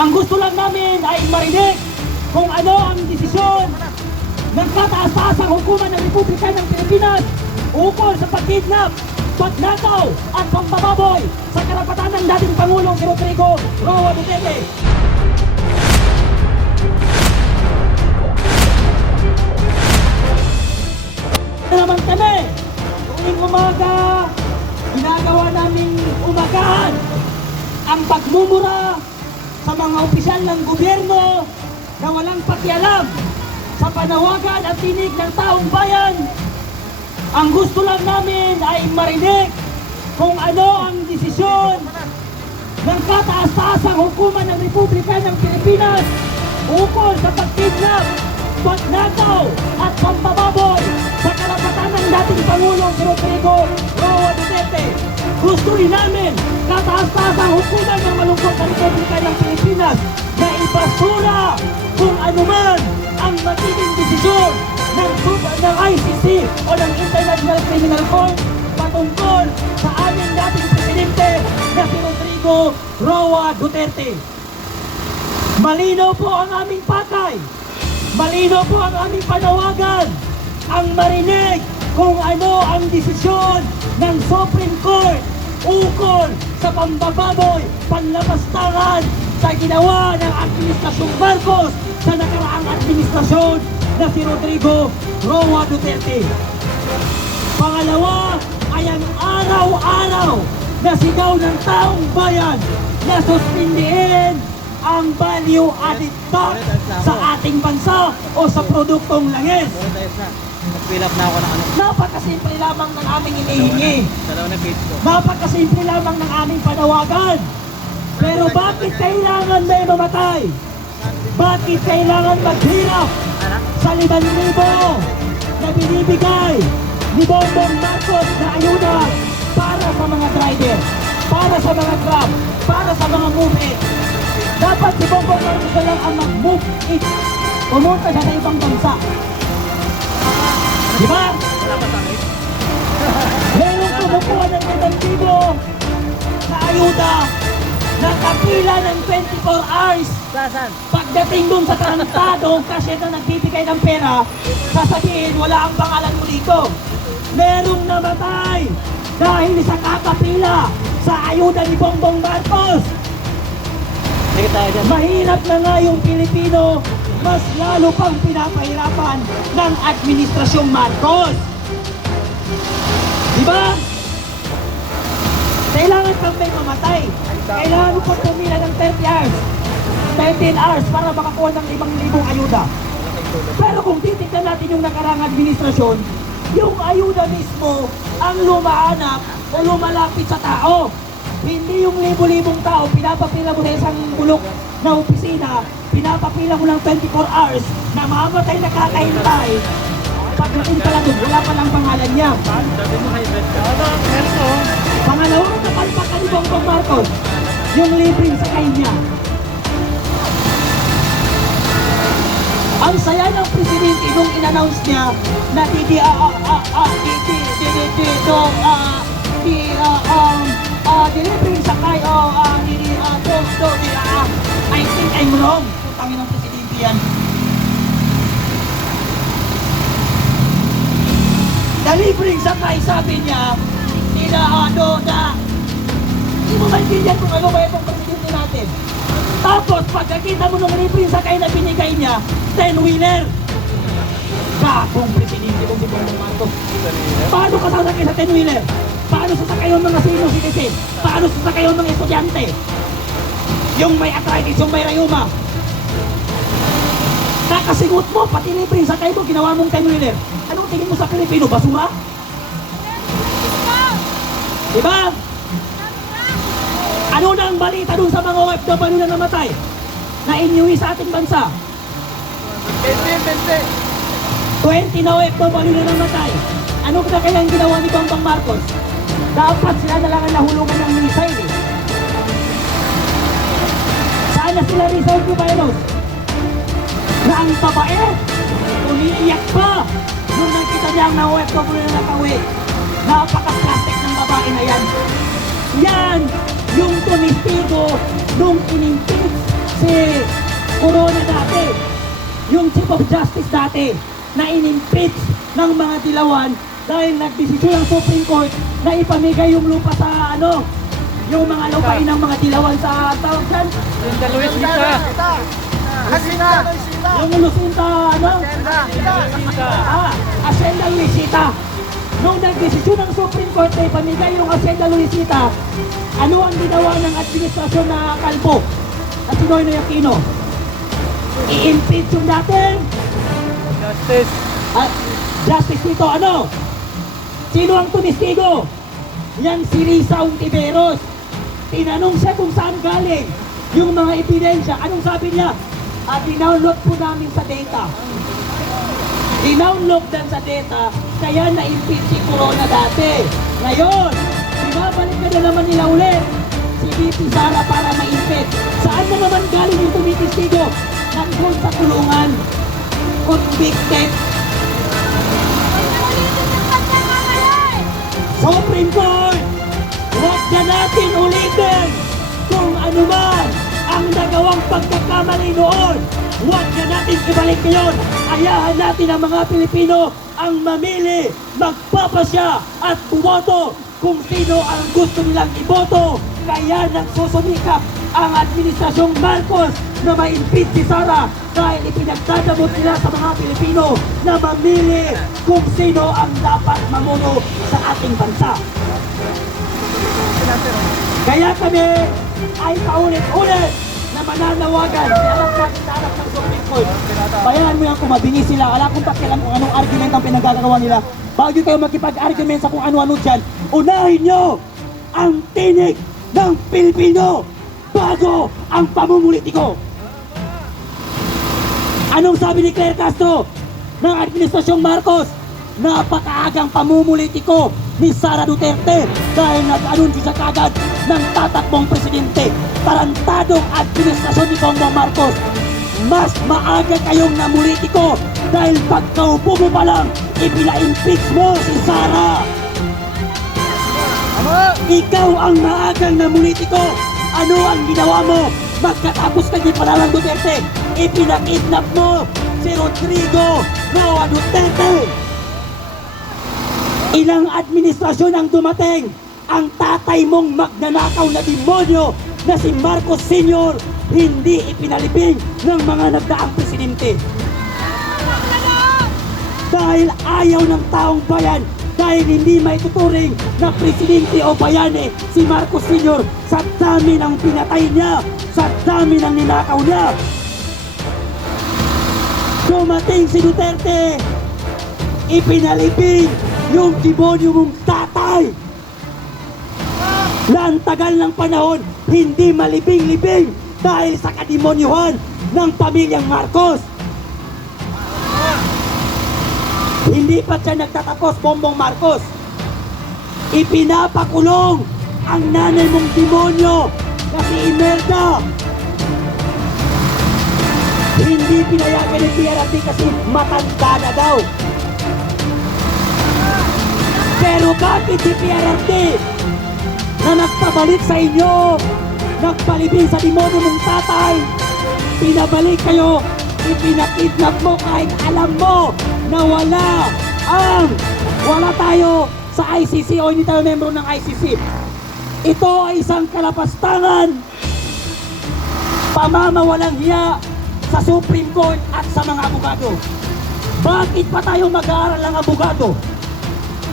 Ang gusto lang namin ay marinig kung ano ang desisyon ng kataas-taasang hukuman ng Republika ng Pilipinas ukol sa pagkidnap, pagnakaw at pambababoy sa karapatan ng dating Pangulong si Rodrigo Roa Duterte. Naman kami, tuwing umaga, ginagawa naming umagahan ang pagmumura sa mga opisyal ng gobyerno na walang pakialam sa panawagan at tinig ng taong bayan. Ang gusto lang namin ay marinig kung ano ang desisyon ng kataas-taasang hukuman ng Republika ng Pilipinas ukol sa pagkidnap, pagnakaw at pambababoy sa karapatan ng dating Pangulong si Rodrigo Roa Duterte. Gusto rin namin kataas-taasang hukuman ng malungkot na Republika ng Pilipinas na ibasura kung anuman ang magiging desisyon ng ICC o ng International Criminal Court patungkol sa aming dating presidente na si Rodrigo Roa Duterte. Malinaw po ang aming pakay. Malinaw po ang aming panawagan. Ang marinig kung ano ang desisyon ng Supreme Court ukol sa pambababoy, panlapastangan sa ginawa ng Administrasyong Marcos sa nakaraang administrasyon na si Rodrigo Roa Duterte. Pangalawa ay ang araw-araw na sigaw ng taong bayan na suspindihin ang value added tax sa ating bansa o sa produktong langis. Nag-fill up na ako ng ano. Napakasimple lamang ng aming inihingi. Dalawa na page ko. Napakasimple lamang ng aming panawagan. Pero bakit kailangan may mamatay? Bakit kailangan maghirap sa 5,000 na binibigay ni Bongbong Marcos na ayuda para sa mga driver, para sa mga grab, para sa mga move-it? Dapat si Bongbong Marcos na lang ang mag-move it. Pumunta siya sa ibang bansa. Di ba? Wala pa sakit. Merong kumukuha ng 5,000 na ayuda na kapila ng 24 hours. Saan? Pagdating dun sa tarantado, kasi na nagbibigay ng pera, sasabihin wala ang pangalan mo dito. Merong namatay dahil sa kakapila sa ayuda ni Bongbong Marcos. Sige tayo dyan. Mahirap na nga yung Pilipino, mas lalo pang pinapahirapan ng Administrasyong Marcos. Diba? Kailangan pang may mamatay. Kailangan mo pang pumila ng 30 hours. 13 hours para makakuha ng 5,000 ayuda. Pero kung titignan natin yung nakarang administrasyon, yung ayuda mismo ang lumaanap o lumalapit sa tao. Hindi yung libo-libong tao, pinapapila mo sa isang bulok na opisina, pinapapila mo ng 24 hours, na mamatay na kakahintay. Pagdating pala doon, wala pa lang pangalan niya. Sabi mo hybrid ka. Meron ko. Pangalawang napalpakan ni Bongbong Marcos, yung libreng sakay niya. Ang saya ng presidente nung in-announce niya na delivering sakay I think I'm wrong. Putangin ng presidente yan. Delivering sakay, sabi niya, hindi mo maintindihan kung ano ba itong presidente natin. Tapos, pagkakita mo ng libreng sakay na binigay niya, 10-wheeler. Kakong presidente kung si Bongbong Marcos. Paano ka sasakay sa 10-wheeler? Paano sasakay yung mga senior citizen? Paano sasakay yung mga estudyante? Yung may arthritis, yung may rayuma. Kakasingot mo, pati libreng sakay mo, ginawa mong 10-wheeler. Anong tingin mo sa Pilipino? Basura? Diba? Ano na ang balita dun sa mga OFW na namatay? Na inuwi sa ating bansa? 20 na OFW na namatay. Ano na kaya ang ginawa ni Bongbong Marcos? Dapat sila na lang ang nahulugan ng missile eh. Saan na sila resolve ni Virus? Na ang babae, umiiyak pa nung nakita niya ang OFW na nakawi. Napaka-plastic ng babae na yan. Yan yung tumistigo nung inimpeach si Corona dati, yung Chief of Justice dati, na inimpeach ng mga dilawan dahil nagdesisyon ang Supreme Court na ipamigay yung lupa sa yung mga lupain ng mga dilawan sa tawag dyan, Yung Luis Vita. yung Lucinta, Hacienda Luisita. Nung nagdesisyon ng Supreme Court na ipamigay yung Hacienda Luisita, ano ang ginawa ng administrasyon na kalbo? At Noynoy Aquino? I-impeach yung dating Justice. Justice dito, Sino ang tumistigo? Yan si Risa Ontiveros. Tinanong siya kung saan galing yung mga ebidensya. Anong sabi niya? Dinownload po namin sa data. Dinownload dan sa data, kaya na-impeach si Corona dati. Ngayon, binabalik na naman nila ulit si VP Sara para ma-impeach. Saan na naman galing yung tumitistigo? Nandun sa kulungan. Convicted. Supreme Court, huwag na natin ulitin kung ano man ang nagawang pagkakamali noon. Huwag na natin ibalik ngayon. Ayahan natin ang mga Pilipino ang mamili, magpapasya at bumoto kung sino ang gusto nilang iboto. Kaya nagsusumikap ang Administrasyong Marcos na ma-impeach si Sara dahil ipinagdadamot nila sa mga Pilipino na mamili kung sino ang dapat mamuno sa ating bansa. Kaya kami ay paulit-ulit na mananawagan sa harap ng Supreme Court. Bayaran mo yan kung mabingi sila. Wala kong pakialam kung anong argument ang pinagagawa nila. Bago kayo makipag-argument sa kung ano-ano dyan, unahin nyo ang tinig ng Pilipino bago ang pamumulitiko. Anong sabi ni Claire Castro ng Administrasyong Marcos? Napakaagang pamumulitiko ni Sara Duterte dahil nag-anunsyo siya kagad ng tatakbong presidente. Tarantadong administrasyon ni Bongbong Marcos. Mas maaga kayong namulitiko dahil pagkaupo mo pa lang, ipina-impeach mo si Sara. Ikaw ang maagang namulitiko. Ano ang ginawa mo? Magkatapos kay Panalang Duterte, ipinakidnap mo si Rodrigo Roa Duterte. Ilang administrasyon ang dumating, ang tatay mong magnanakaw na demonyo na si Marcos Sr. hindi ipinalibing ng mga nagdaang presidente. Dahil ayaw ng taong bayan, dahil hindi may tuturing na presidente o bayani si Marcos Sr. sa dami ng pinatay niya, sa dami ng ninakaw niya. Dumating si Duterte, ipinalibing yung demonyo mong tatay. Na ang tagal ng panahon, hindi malibing-libing dahil sa kademonyuhan ng pamilyang Marcos. Hindi pa siya nagtatapos, Bongbong Marcos. Ipinapakulong ang nanay mong demonyo na si Imelda. Hindi pinayagan ni PRRD kasi matanda na daw. Pero bakit si PRRD na nagpabalik sa inyo, nagpalibing sa demonyo mong tatay, pinabalik kayo, ipinakidnap mo kahit alam mo na wala tayo sa ICC o hindi tayo membro ng ICC. Ito ay isang kalapastangan, pamamawalang hiya sa Supreme Court at sa mga abogado. Bakit pa tayo mag-aaral ng abogado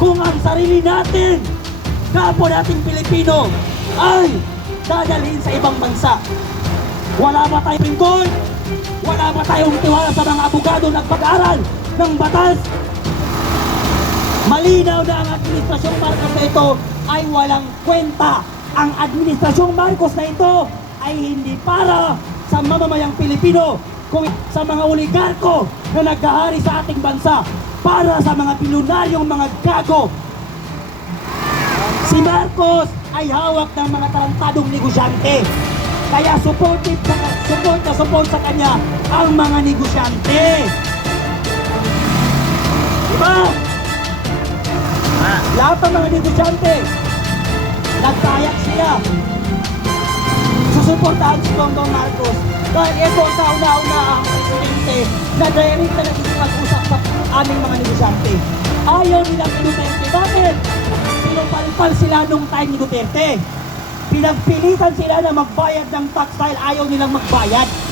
kung ang sarili natin, kapwa nating Pilipino, ay dadalhin sa ibang bansa? Wala ba tayong Supreme Court? Wala ba tayong tiwala sa mga abogado nagpag-aral ng batas? Malinaw na ang Administrasyong Marcos na ito ay walang kwenta. Ang Administrasyong Marcos na ito ay hindi para sa mamamayang Pilipino, kung sa mga oligarko na naghahari sa ating bansa, para sa mga bilyunaryong mga gago. Si Marcos ay hawak ng mga tarantadong negosyante. Kaya support sa kanya ang mga negosyante. Diba? Lahat ng mga negosyante, nagkayak sila susuportahan si Bongbong Marcos. Dahil ito ang kauna-una ang presidente na direct na nakikipag-usap sa aming mga negosyante. Ayaw nilang ni Duterte. Bakit? Pinupalpal sila nung time ni Duterte. Pinagpilitan sila na magbayad ng tax dahil ayaw nilang magbayad.